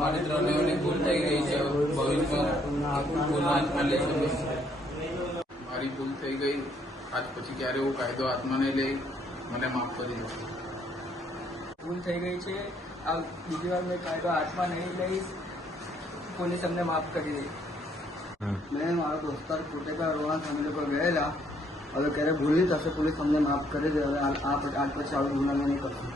અમારી ત્રણેયની ભૂલ થઈ ગઈ છે. ભવિષ્યમાં ભૂલ હાથમાં લઈશું. મારી ભૂલ થઈ ગઈ. આજ પછી ક્યારે હું કાયદો હાથમાં નહીં લઈ. મને માફ કરી દો. ભૂલ થઈ ગઈ છે. આ બીજી વાર મેં કાયદો હાથમાં નહીં લઈશ. પોલીસ અમને માફ કરી દે. મેં મારા દોસ્તાર કોટેકા રોવાના ફેમિલી પર ગયેલા. હવે ક્યારે ભૂલ નહીં થશે. પોલીસ અમને માફ કરી દે. હવે આ પછી આવું ગુના નહીં કરશું.